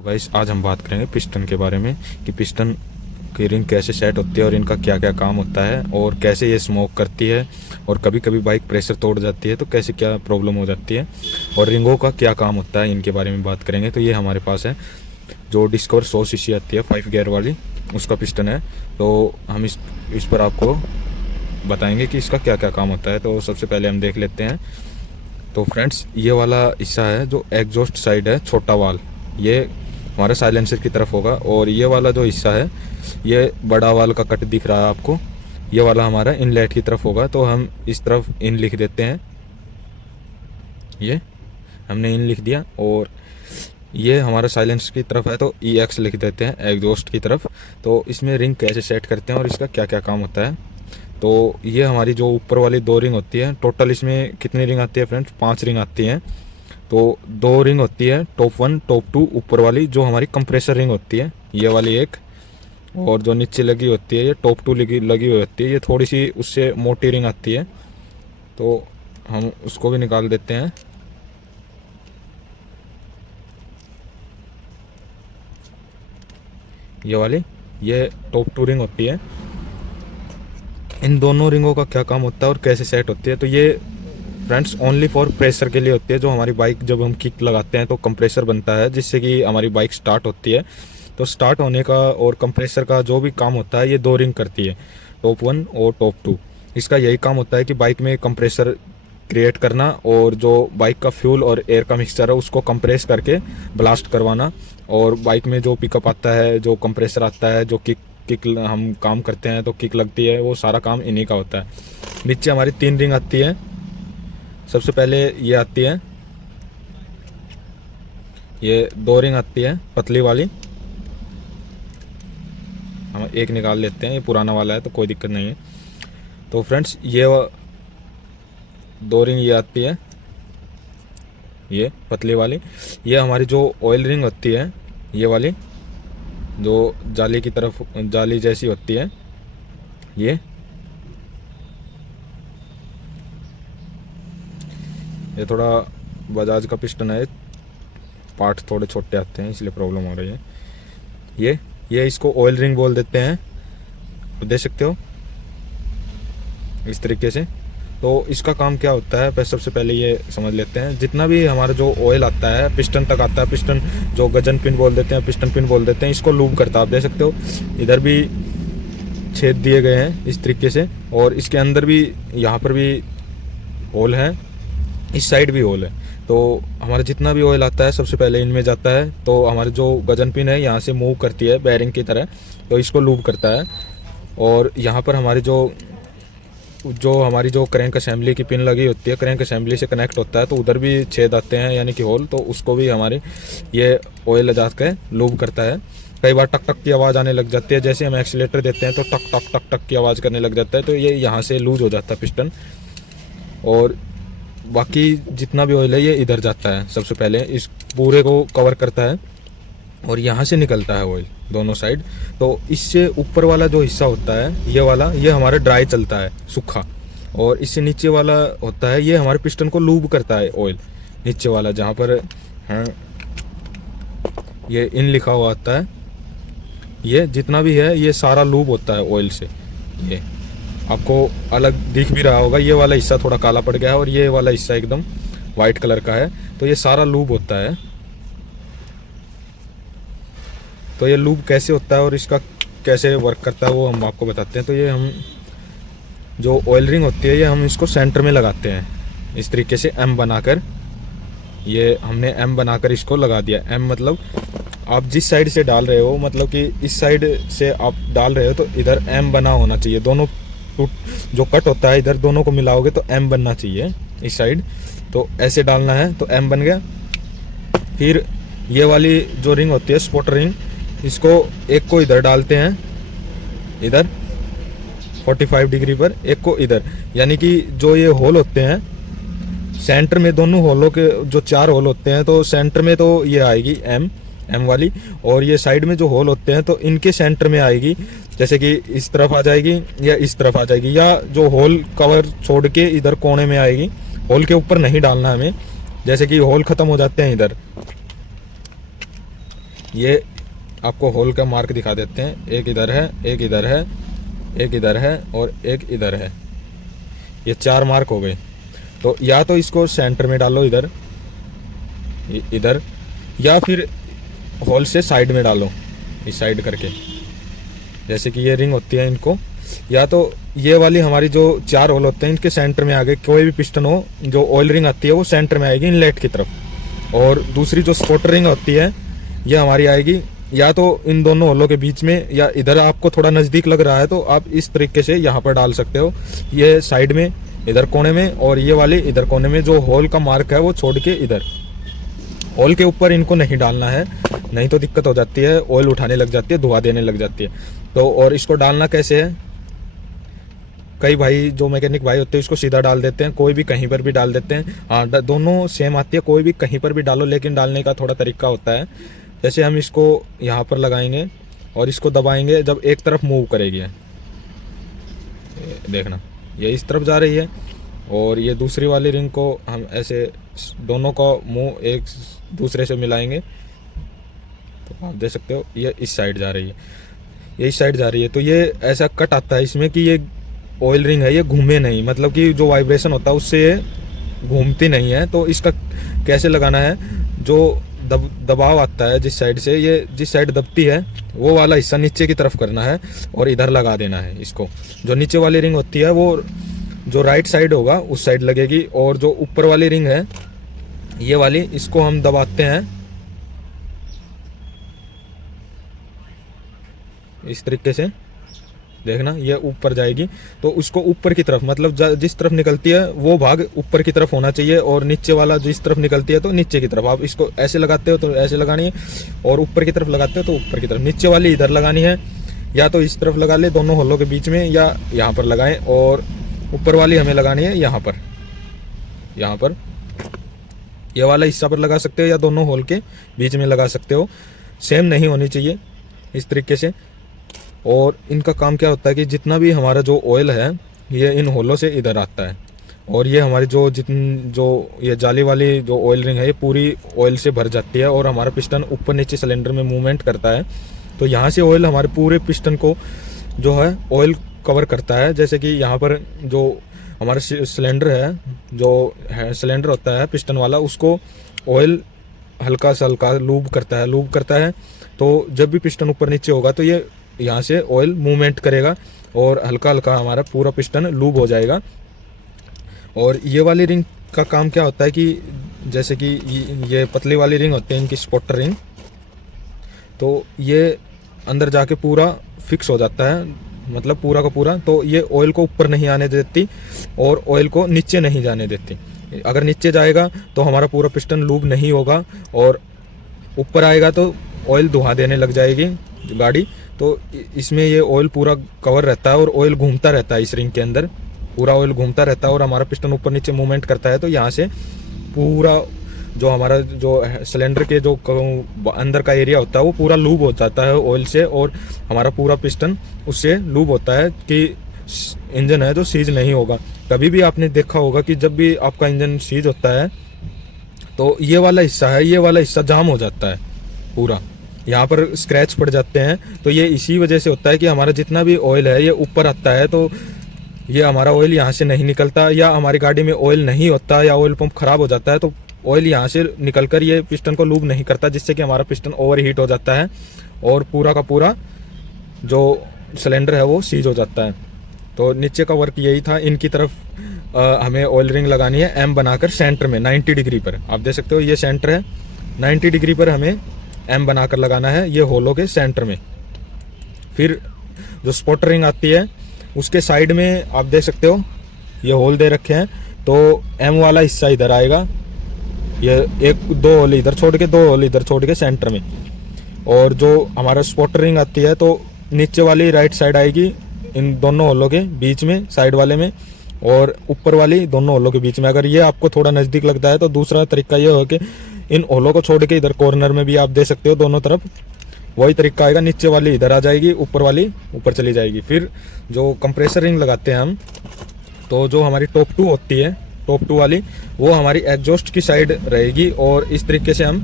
तो गाइस आज हम बात करेंगे पिस्टन के बारे में कि पिस्टन की रिंग कैसे सेट होती है और इनका क्या क्या काम होता है और कैसे ये स्मोक करती है और कभी कभी बाइक प्रेशर तोड़ जाती है तो कैसे क्या प्रॉब्लम हो जाती है और रिंगों का क्या काम होता है, इनके बारे में बात करेंगे। तो ये हमारे पास है जो डिस्कवर 100 सीसी आती है 5 गियर वाली, उसका पिस्टन है। तो हम इस पर आपको बताएंगे कि इसका क्या क्या काम होता है। तो सबसे पहले हम देख लेते हैं। तो फ्रेंड्स, ये वाला हिस्सा है जो एग्जॉस्ट साइड है, छोटा वाल, ये हमारे साइलेंसर की तरफ होगा। और ये वाला जो हिस्सा है, ये बड़ा वाल का कट दिख रहा है आपको, ये वाला हमारा इनलेट की तरफ होगा। तो हम इस तरफ इन लिख देते हैं, ये हमने इन लिख दिया। और ये हमारा साइलेंसर की तरफ है तो EX लिख देते हैं, एग्जॉस्ट की तरफ। तो इसमें रिंग कैसे सेट करते हैं और इसका क्या क्या काम होता है। तो ये हमारी जो ऊपर वाली 2 रिंग होती है, टोटल इसमें कितनी रिंग आती है फ्रेंड्स, 5 रिंग आती हैं। तो 2 रिंग होती है, टॉप 1 टॉप 2 ऊपर वाली जो हमारी कंप्रेसर रिंग होती है, ये वाली एक। और जो नीचे लगी होती है ये टॉप 2 लगी हुई होती है, ये थोड़ी सी उससे मोटी रिंग आती है। तो हम उसको भी निकाल देते हैं। ये वाली, ये टॉप 2 रिंग होती है। इन दोनों रिंगों का क्या काम होता है और कैसे सेट होती है। तो ये फ्रेंड्स ओनली फॉर प्रेशर के लिए होती है। जो हमारी बाइक जब हम किक लगाते हैं तो कंप्रेसर बनता है जिससे कि हमारी बाइक स्टार्ट होती है। तो स्टार्ट होने का और कंप्रेसर का जो भी काम होता है ये 2 रिंग करती है, टॉप 1 और टॉप 2। इसका यही काम होता है कि बाइक में कंप्रेसर क्रिएट करना और जो बाइक का फ्यूल और एयर का मिक्सचर है उसको कंप्रेस करके ब्लास्ट करवाना। और बाइक में जो पिकअप आता है, जो कंप्रेसर आता है, जो किक हम काम करते हैं तो किक लगती है, वो सारा काम इन्हीं का होता है। नीचे हमारी 3 रिंग आती है। सबसे पहले ये आती है, ये 2 रिंग आती है पतली वाली, हम एक निकाल लेते हैं, ये पुराना वाला है तो कोई दिक्कत नहीं है। तो फ्रेंड्स, ये 2 रिंग ये आती है, ये पतली वाली। ये हमारी जो ऑयल रिंग होती है, ये वाली जो जाली की तरफ जाली जैसी होती है, ये थोड़ा बजाज का पिस्टन है, पार्ट थोड़े छोटे आते हैं इसलिए प्रॉब्लम हो रही है। ये इसको ऑयल रिंग बोल देते हैं, देख सकते हो इस तरीके से। तो इसका काम क्या होता है सबसे पहले ये समझ लेते हैं। जितना भी हमारा जो ऑयल आता है पिस्टन तक आता है, पिस्टन जो गजन पिन बोल देते हैं, पिस्टन पिन बोल देते हैं, इसको लूब करता है। आप देख सकते हो इधर भी छेद दिए गए हैं इस तरीके से, और इसके अंदर भी यहाँ पर भी होल है, इस साइड भी होल है। तो हमारा जितना भी ऑयल आता है सबसे पहले इनमें जाता है। तो हमारे जो गजन पिन है यहाँ से मूव करती है बैरिंग की तरह, तो इसको लूब करता है। और यहाँ पर हमारी जो क्रैंक असेंबली की पिन लगी होती है, क्रैंक असेंबली से कनेक्ट होता है, तो उधर भी छेद आते हैं यानी कि होल। तो उसको भी हमारी ये ऑयल ले जाकर लूब करता है। कई बार टक टक की आवाज़ आने लग जाती है, जैसे हम एक्सीलेटर देते हैं तो टक टक टक टक की आवाज़ करने लग जाता है। तो ये यहाँ से लूज हो जाता है पिस्टन, और बाकी जितना भी ऑयल है ये इधर जाता है। सबसे पहले इस पूरे को कवर करता है और यहाँ से निकलता है ऑयल दोनों साइड। तो इससे ऊपर वाला जो हिस्सा होता है ये वाला, ये हमारा ड्राई चलता है, सूखा। और इससे नीचे वाला होता है, ये हमारे पिस्टन को लूब करता है ऑयल। नीचे वाला जहाँ पर है ये इन लिखा हुआ आता है, ये जितना भी है ये सारा लूब होता है ऑयल से। ये आपको अलग दिख भी रहा होगा, ये वाला हिस्सा थोड़ा काला पड़ गया है और ये वाला हिस्सा एकदम वाइट कलर का है। तो ये सारा लूब होता है। तो ये लूब कैसे होता है और इसका कैसे वर्क करता है वो हम आपको बताते हैं। तो ये हम जो ऑयल रिंग होती है ये हम इसको सेंटर में लगाते हैं इस तरीके से M बनाकर। ये हमने M बनाकर इसको लगा दिया। M मतलब आप जिस साइड से डाल रहे हो, मतलब कि इस साइड से आप डाल रहे हो तो इधर M बना होना चाहिए। दोनों जो कट होता है इधर दोनों को मिलाओगे तो M बनना चाहिए इस साइड। तो ऐसे डालना है तो M बन गया। फिर ये वाली जो रिंग होती है स्पॉटर रिंग, इसको एक को इधर डालते हैं, इधर 45 डिग्री पर, एक को इधर। यानी कि जो ये होल होते हैं सेंटर में, दोनों होलों के जो 4 होल होते हैं, तो सेंटर में तो ये आएगी M वाली, और ये साइड में जो होल होते हैं तो इनके सेंटर में आएगी। जैसे कि इस तरफ आ जाएगी या इस तरफ आ जाएगी, या जो होल कवर छोड़ के इधर कोने में आएगी। होल के ऊपर नहीं डालना हमें, जैसे कि होल खत्म हो जाते हैं इधर, ये आपको होल का मार्क दिखा देते हैं, एक इधर है, एक इधर है, एक इधर है और एक इधर है। ये 4 मार्क हो गए। तो या तो इसको सेंटर में डालो इधर इधर, या फिर होल से साइड में डालो, इस साइड करके, जैसे कि ये रिंग होती है इनको, या तो ये वाली हमारी जो 4 होल होते हैं इनके सेंटर में आगे कोई भी पिस्टन हो, जो ऑयल रिंग आती है वो सेंटर में आएगी इनलेट की तरफ। और दूसरी जो स्पॉटर रिंग होती है ये हमारी आएगी या तो इन दोनों होलों के बीच में, या इधर आपको थोड़ा नज़दीक लग रहा है तो आप इस तरीके से यहाँ पर डाल सकते हो, ये साइड में इधर कोने में, और ये वाली इधर कोने में। जो होल का मार्क है वो छोड़ के इधर, ऑयल के ऊपर इनको नहीं डालना है, नहीं तो दिक्कत हो जाती है, ऑयल उठाने लग जाती है, धुआं देने लग जाती है। तो और इसको डालना कैसे है, कई भाई जो मैकेनिक भाई होते हैं इसको सीधा डाल देते हैं, कोई भी कहीं पर भी डाल देते हैं। हाँ, दोनों सेम आती है, कोई भी कहीं पर भी डालो, लेकिन डालने का थोड़ा तरीका होता है। जैसे हम इसको यहाँ पर लगाएंगे और इसको दबाएंगे, जब एक तरफ मूव करेगी, देखना ये इस तरफ जा रही है, और ये दूसरी वाली रिंग को हम ऐसे दोनों का मुंह एक दूसरे से मिलाएंगे तो आप देख सकते हो ये इस साइड जा रही है, ये इस साइड जा रही है। तो ये ऐसा कट आता है इसमें कि ये ऑयल रिंग है, ये घूमे नहीं, मतलब कि जो वाइब्रेशन होता है उससे ये घूमती नहीं है। तो इसका कैसे लगाना है, जो दबाव आता है जिस साइड से, ये जिस साइड दबती है वो वाला हिस्सा नीचे की तरफ करना है और इधर लगा देना है इसको। जो नीचे वाली रिंग होती है वो जो राइट साइड होगा उस साइड लगेगी, और जो ऊपर वाली रिंग है ये वाली, इसको हम दबाते हैं इस तरीके से, देखना ये ऊपर जाएगी। तो उसको ऊपर की तरफ, मतलब जिस तरफ निकलती है वो भाग ऊपर की तरफ होना चाहिए, और नीचे वाला जिस तरफ निकलती है तो नीचे की तरफ। आप इसको ऐसे लगाते हो तो ऐसे लगानी है, और ऊपर की तरफ लगाते हो तो ऊपर की तरफ। नीचे वाली इधर लगानी है, या तो इस तरफ लगा ले दोनों होलों के बीच में, या यहाँ पर लगाएं, और ऊपर वाली हमें लगानी है यहाँ पर, यहाँ पर ये वाला हिस्सा पर लगा सकते हो, या दोनों होल के बीच में लगा सकते हो। सेम नहीं होनी चाहिए इस तरीके से। और इनका काम क्या होता है कि जितना भी हमारा जो ऑयल है ये इन होलों से इधर आता है, और ये हमारी जो ये जाली वाली जो ऑयल रिंग है ये पूरी ऑयल से भर जाती है, और हमारा पिस्टन ऊपर नीचे सिलेंडर में मूवमेंट करता है। तो यहाँ से ऑयल हमारे पूरे पिस्टन को जो है ऑयल कवर करता है। जैसे कि यहाँ पर जो हमारा सिलेंडर है, जो है सिलेंडर होता है पिस्टन वाला, उसको ऑयल हल्का सा हल्का लूब करता है। तो जब भी पिस्टन ऊपर नीचे होगा तो ये यहाँ से ऑयल मूवमेंट करेगा, और हल्का हल्का हमारा पूरा पिस्टन लूब हो जाएगा। और ये वाली रिंग का काम क्या होता है कि जैसे कि ये पतली वाली रिंग होती है इनकी स्पॉटर रिंग, तो ये अंदर जाके पूरा फिक्स हो जाता है, मतलब पूरा का पूरा। तो ये ऑयल को ऊपर नहीं आने देती और ऑयल को नीचे नहीं जाने देती। अगर नीचे जाएगा तो हमारा पूरा पिस्टन लूब नहीं होगा, और ऊपर आएगा तो ऑयल धुआं देने लग जाएगी गाड़ी। तो इसमें ये ऑयल पूरा कवर रहता है, और ऑयल घूमता रहता है इस रिंग के अंदर, पूरा ऑयल घूमता रहता है, और हमारा पिस्टन ऊपर नीचे मूवमेंट करता है। तो यहाँ से पूरा जो हमारा जो सिलेंडर के जो अंदर का एरिया होता है वो पूरा लूब हो जाता है ऑयल से, और हमारा पूरा पिस्टन उससे लूब होता है कि इंजन है जो सीज नहीं होगा। कभी भी आपने देखा होगा कि जब भी आपका इंजन सीज होता है तो ये वाला हिस्सा जाम हो जाता है, पूरा यहाँ पर स्क्रैच पड़ जाते हैं। तो ये इसी वजह से होता है कि हमारा जितना भी ऑयल है ये ऊपर आता है, तो ये हमारा ऑयल यहाँ से नहीं निकलता, या हमारी गाड़ी में ऑयल नहीं होता, या ऑयल पंप खराब हो जाता है तो ऑयल यहाँ से निकलकर ये पिस्टन को लूब नहीं करता, जिससे कि हमारा पिस्टन ओवर हीट हो जाता है, और पूरा का पूरा जो सिलेंडर है वो सीज हो जाता है। तो नीचे का वर्क यही था। इनकी तरफ हमें ऑयल रिंग लगानी है एम बनाकर सेंटर में 90 डिग्री पर। आप देख सकते हो ये सेंटर है, 90 डिग्री पर हमें एम बनाकर लगाना है ये होलों के सेंटर में। फिर जो स्पॉटर रिंग आती है उसके साइड में आप देख सकते हो ये होल दे रखे हैं, तो एम वाला हिस्सा इधर आएगा, ये दो होल इधर छोड़ के, 2 होल इधर छोड़ के सेंटर में। और जो हमारा स्पॉटर रिंग आती है तो नीचे वाली राइट साइड आएगी इन दोनों होलों के बीच में, साइड वाले में, और ऊपर वाली दोनों होलों के बीच में। अगर ये आपको थोड़ा नज़दीक लगता है तो दूसरा तरीका ये हो कि इन होलों को छोड़ के इधर कॉर्नर में भी आप दे सकते हो, दोनों तरफ वही तरीका आएगा। नीचे वाली इधर आ जाएगी, ऊपर वाली ऊपर चली जाएगी। फिर जो कंप्रेसर रिंग लगाते हैं हम, तो जो हमारी टॉप 2 होती है, टॉप 2 वाली वो हमारी एग्जॉस्ट की साइड रहेगी, और इस तरीके से हम